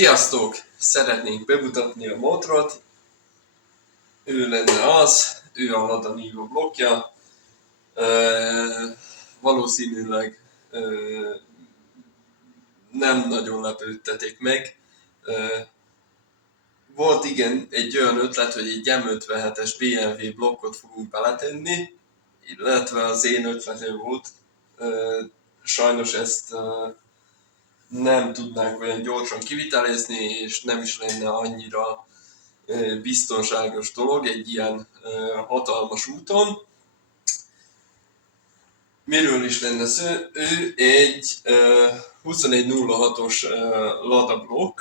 Sziasztok! Szeretnénk bemutatni a motorot. Ő lenne az, ő a Lada Niva blokkja. Valószínűleg nem nagyon lepődtetik meg. Volt igen egy olyan ötlet, hogy egy M57-es BMW blokkot fogunk beletenni, illetve az én ötletem volt. Sajnos ezt nem tudnánk olyan gyorsan kivitelezni, és nem is lenne annyira biztonságos dolog egy ilyen hatalmas úton. Miről is lenne szó? Ő egy 2106-os Lada blokk,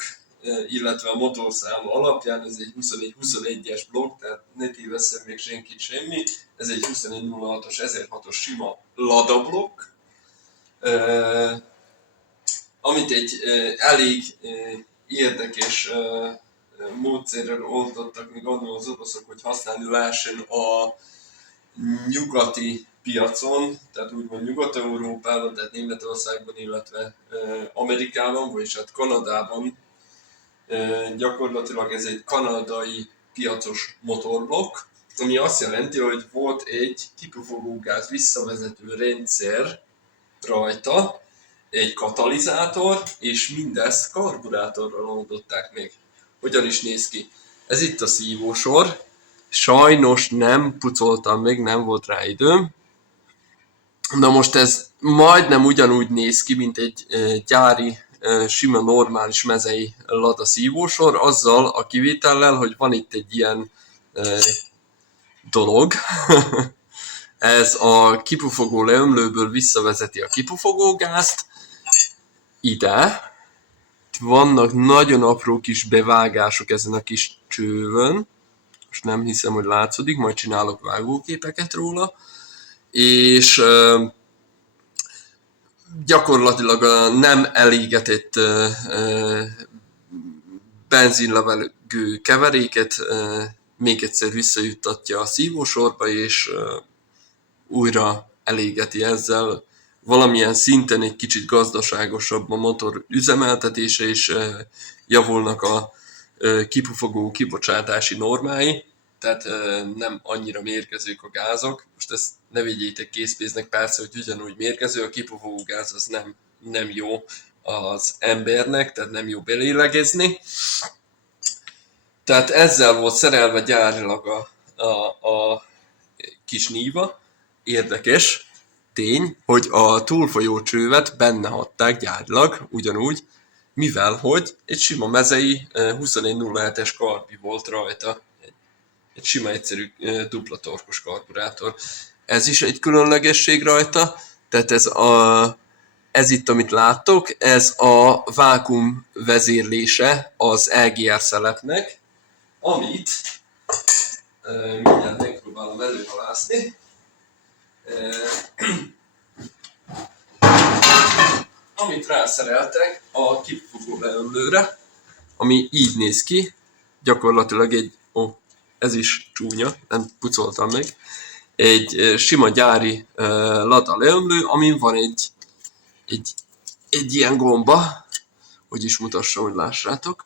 illetve a motorszám alapján ez egy 2121-es blokk, tehát ne tévesszem még senkit semmi. Ez egy 2106-os 1006-os sima Lada blokk, amit egy elég érdekes módszerrel oldottak még annól az oroszok, hogy használni lehessen a nyugati piacon, tehát úgymond Nyugat-Európában, tehát Németországban, illetve Amerikában, vagyis hát Kanadában. Gyakorlatilag ez egy kanadai piacos motorblokk, ami azt jelenti, hogy volt egy kipufogógáz visszavezető rendszer rajta, egy katalizátor, és mindezt karburátorral oldották meg. Hogyan is néz ki? Ez itt a szívósor. Sajnos nem pucoltam meg, nem volt rá időm. Na most ez majdnem ugyanúgy néz ki, mint egy gyári, sima, normális mezei Lada szívósor, azzal a kivétellel, hogy van itt egy ilyen dolog. Ez a kipufogó leömlőből visszavezeti a kipufogógázt ide. Vannak nagyon apró kis bevágások ezen a kis csővön. Most nem hiszem, hogy látszódik, majd csinálok vágóképeket róla. És gyakorlatilag a nem elégetett benzinlevelgő keveréket még egyszer visszajuttatja a szívósorba, és újra elégeti ezzel. Valamilyen szinten egy kicsit gazdaságosabb a motor üzemeltetése, és javulnak a kipufogó kibocsátási normái, tehát nem annyira mérgezők a gázok. Most ezt ne vigyétek készpénznek, persze, hogy ugyanúgy mérgező, a kipufogó gáz az nem jó az embernek, tehát nem jó belélegezni. Tehát ezzel volt szerelve gyárilag a kis Niva. Érdekes tény, hogy a túlfolyó csővet benne hagyták gyárilag, ugyanúgy, mivel hogy egy sima mezei 2107-es karbi volt rajta. Egy sima egyszerű dupla torkos karburátor. Ez is egy különlegesség rajta, tehát ez itt, amit láttok, ez a vákuum vezérlése az EGR szeletnek, amit mindjárt megpróbálom előhalászni. Amit rászereltek a kipufogó leömlőre, ami így néz ki, gyakorlatilag egy, ez is csúnya, nem pucoltam meg, egy sima gyári Lada leömlő, amin van egy ilyen gomba, hogy is mutassam, hogy lássátok.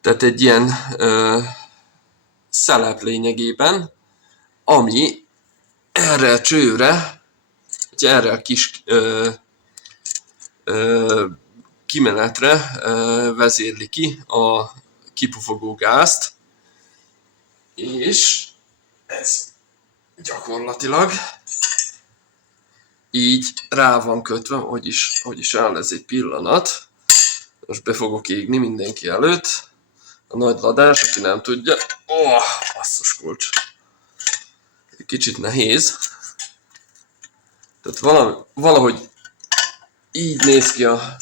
Tehát egy ilyen szelep lényegében, ami erre a csőre, vagy erre a kis kimenetre vezérli ki a kipufogó gázt, és ez gyakorlatilag így rá van kötve, hogy is áll ez egy pillanat. Most be fogok égni mindenki előtt. A nagy ladás, aki nem tudja. Basszus kulcs. Kicsit nehéz. Tehát valahogy így néz ki a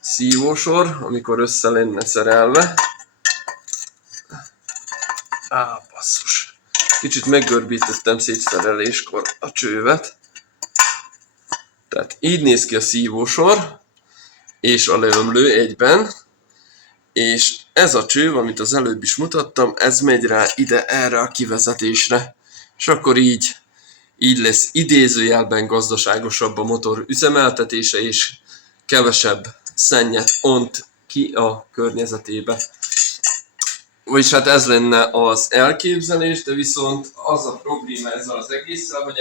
szívósor, amikor össze lenne szerelve. Basszus. Kicsit meggörbítettem szétszereléskor a csővet. Tehát így néz ki a szívósor, és a leömlő egyben. És ez a cső, amit az előbb is mutattam, ez megy rá ide erre a kivezetésre. És akkor így lesz idézőjelben gazdaságosabb a motor üzemeltetése, és kevesebb szennyet ont ki a környezetébe. Vagyis hát ez lenne az elképzelés, de viszont az a probléma ezzel az egésszel, hogy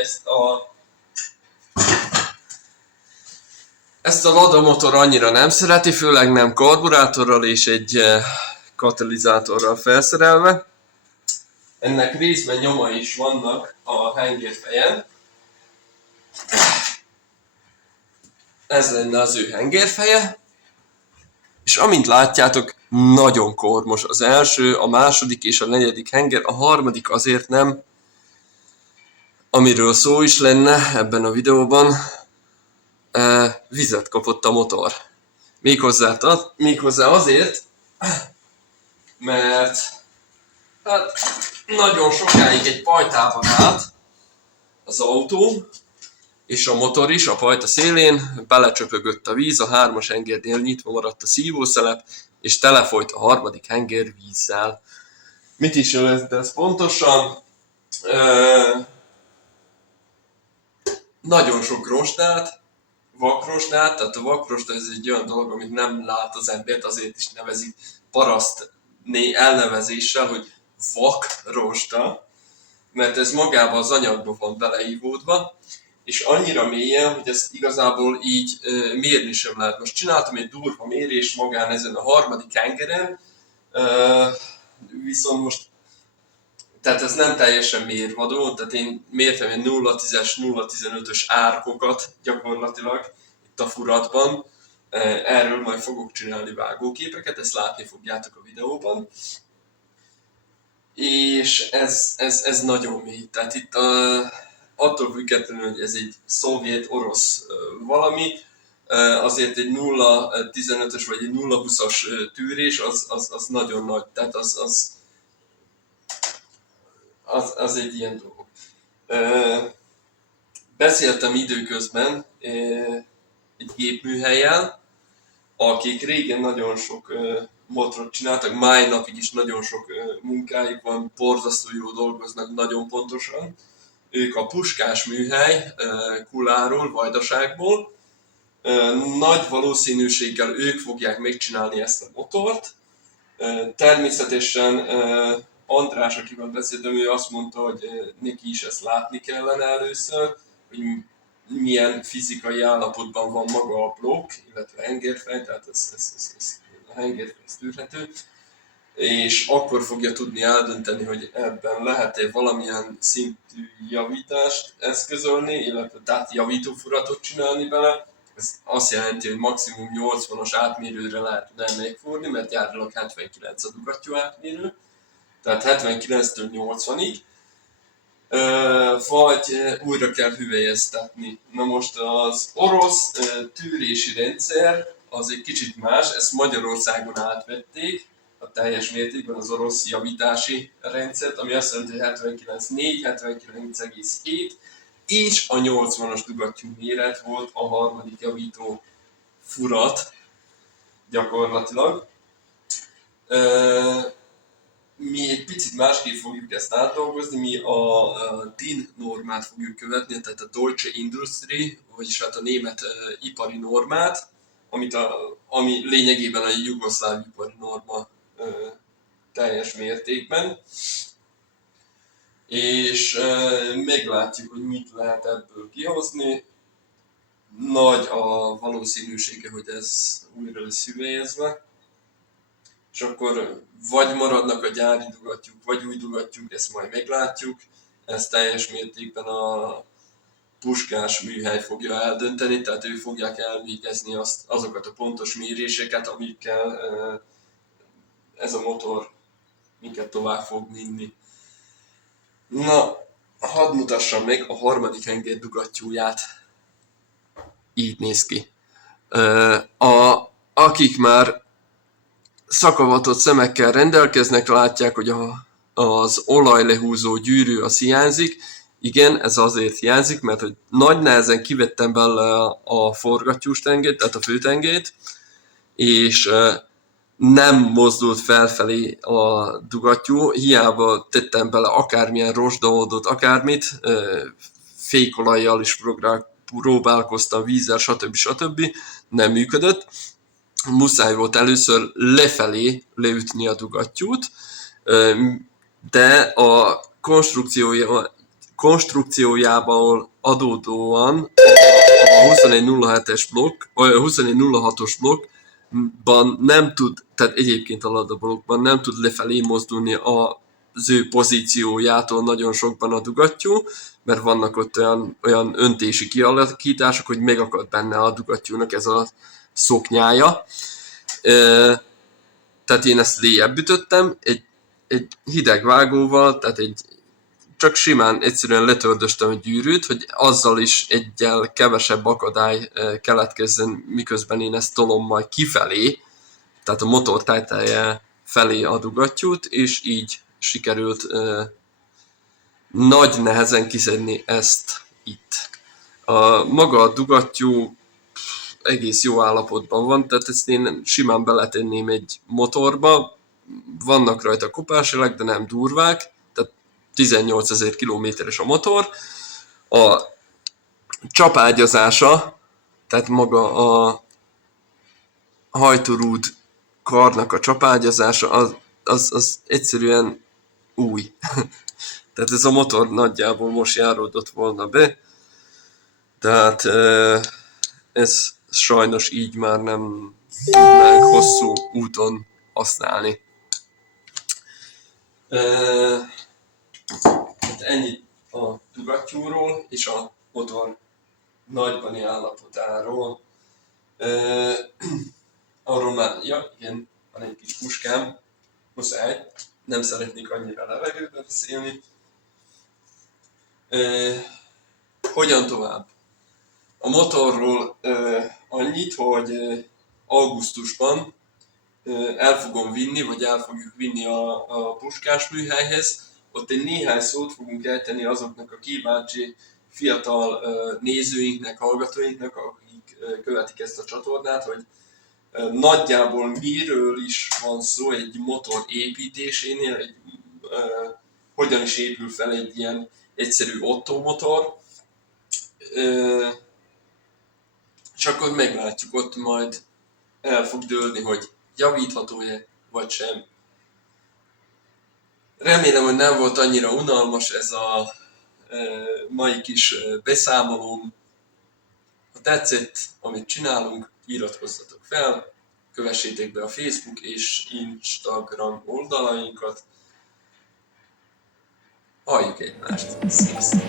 ezt a Lada motor annyira nem szereti, főleg nem karburátorral és egy katalizátorral felszerelve. Ennek részben nyomai is vannak a hengerfejen. Ez lenne az ő hengerfeje. És amint látjátok, nagyon kormos az első, a második és a negyedik henger, a harmadik azért nem, amiről szó is lenne ebben a videóban, vizet kapott a motor. Méghozzá azért, mert hát nagyon sokáig egy pajtában állt az autó, és a motor is a pajta szélén, belecsöpögött a víz, a 3-as hengernél nyitva maradt a szívószelep, és telefolyt a harmadik henger vízzel. Mit is jelent ez pontosan? Nagyon sok rostát, vakrostát, tehát a vakrosta ez egy olyan dolog, amit nem lát az embert, azért is nevezik paraszt elnevezéssel, hogy vakrosta, mert ez magában az anyagban van beleívódva, és annyira mélyen, hogy ezt igazából így mérni sem lehet. Most csináltam egy durva mérés magán ezen a harmadik hengeren, viszont most, tehát ez nem teljesen mérvadó, tehát én mértem egy 0,10-es, 0,15-ös árkokat gyakorlatilag itt a furatban. Erről majd fogok csinálni vágóképeket, ezt látni fogjátok a videóban. És ez nagyon mély, tehát itt attól függetlenül, hogy ez egy szovjet-orosz valami, azért egy 0,15-ös vagy egy 0,20-as tűrés az nagyon nagy, tehát az egy ilyen dolog. Beszéltem időközben egy gépműhellyel, akik régen nagyon sok motorot csináltak, mai napig is nagyon sok munkájuk van, borzasztó jó dolgoznak, nagyon pontosan. Ők a Puskás műhely Kuláról, Vajdaságból. Nagy valószínűséggel ők fogják megcsinálni ezt a motort. Természetesen András, akivel beszéltem, ő azt mondta, hogy neki is ezt látni kellene először, hogy milyen fizikai állapotban van maga a blokk, illetve a hengerfej, tehát a hengerfej tűrhető, és akkor fogja tudni eldönteni, hogy ebben lehet-e valamilyen szintű javítást eszközölni, illetve tehát javítófuratot csinálni bele. Ez azt jelenti, hogy maximum 80-as átmérőre lehet megfúrni, mert gyárilag 79 a dugattyú átmérő, tehát 79-től 80-ig, vagy újra kell hüvelyeztetni. Na most az orosz tűrési rendszer az egy kicsit más, ezt Magyarországon átvették, a teljes mértékben az orosz javítási rendszert, ami azt jelenti, hogy 79,4, 79,7 és a 80-as dugattyú méret volt a harmadik javító furat gyakorlatilag. Mi egy picit másképp fogjuk ezt átdolgozni, mi a DIN normát fogjuk követni, tehát a Deutsche Industrie, vagyis hát a német ipari normát, ami lényegében a jugoszláv ipari norma teljes mértékben. És meglátjuk, hogy mit lehet ebből kihozni. Nagy a valószínűsége, hogy ez újra lesz hüvelyezve. És akkor vagy maradnak a gyári dugattyúk, vagy új dugattyúk, ezt majd meglátjuk. Ezt teljes mértékben a Puskás műhely fogja eldönteni, tehát ők fogják elvégezni azokat a pontos méréseket, amikkel ez a motor minket tovább fog vinni. Na, hadd mutassam meg a harmadik henger dugattyúját. Így néz ki. Akik már szakavatott szemekkel rendelkeznek, látják, hogy az olajlehúzó gyűrű az hiányzik. Igen, ez azért hiányzik, mert hogy nagy nehezen kivettem bele a forgattyús tengelyt, tehát a főtengelyt, és nem mozdult felfelé a dugattyú, hiába tettem bele akármilyen rozsdaódot, akármit, fékolajjal is próbálkoztam, vízzel, stb. Nem működött. muszáj volt először lefelé leütni a dugattyút, de a konstrukciójából adódóan a 2107-es blokk, vagy a 2106-os blokkban nem tud, tehát egyébként a Lada blokkban nem tud lefelé mozdulni az ő pozíciójától nagyon sokban a dugattyú, mert vannak ott olyan öntési kialakítások, hogy megakad benne a dugattyúnak ez a szoknyája. Tehát én ezt léjebb ütöttem, egy hideg vágóval, tehát csak simán egyszerűen letördöstem a gyűrűt, hogy azzal is egyel kevesebb akadály keletkezzen, miközben én ezt tolom majd kifelé, tehát a motor tájtája felé a dugattyút, és így sikerült nagy nehezen kiszedni ezt itt. Maga a dugattyú egész jó állapotban van, tehát ezt én simán beletenném egy motorba, vannak rajta kopáselek, de nem durvák, tehát 18 000 kilométeres a motor. A csapágyazása, tehát maga a hajtórúd karnak a csapágyazása, az egyszerűen új. Tehát ez a motor nagyjából most járódott volna be, tehát ez sajnos így már nem tudnánk hosszú úton használni. Hát ennyit a dugattyúról és a motor nagybani állapotáról. Arról már, ja igen, van egy kis puskám, muszáj, nem szeretnék annyira levegőbe beszélni. Hogyan tovább? A motorról annyit, hogy augusztusban el fogom vinni, vagy el fogjuk vinni a puskás műhelyhez. Ott egy néhány szót fogunk ejteni azoknak a kíváncsi fiatal nézőinknek, hallgatóinknak, akik követik ezt a csatornát, hogy nagyjából miről is van szó egy motor építésénél, hogyan is épül fel egy ilyen egyszerű Otto motor. És akkor meglátjuk, ott majd el fog dőlni, hogy javítható-e, vagy sem. Remélem, hogy nem volt annyira unalmas ez a mai kis beszámolóm. Ha tetszett, amit csinálunk, iratkozzatok fel, kövessétek be a Facebook és Instagram oldalainkat. Halljuk egymást! Sziasztok!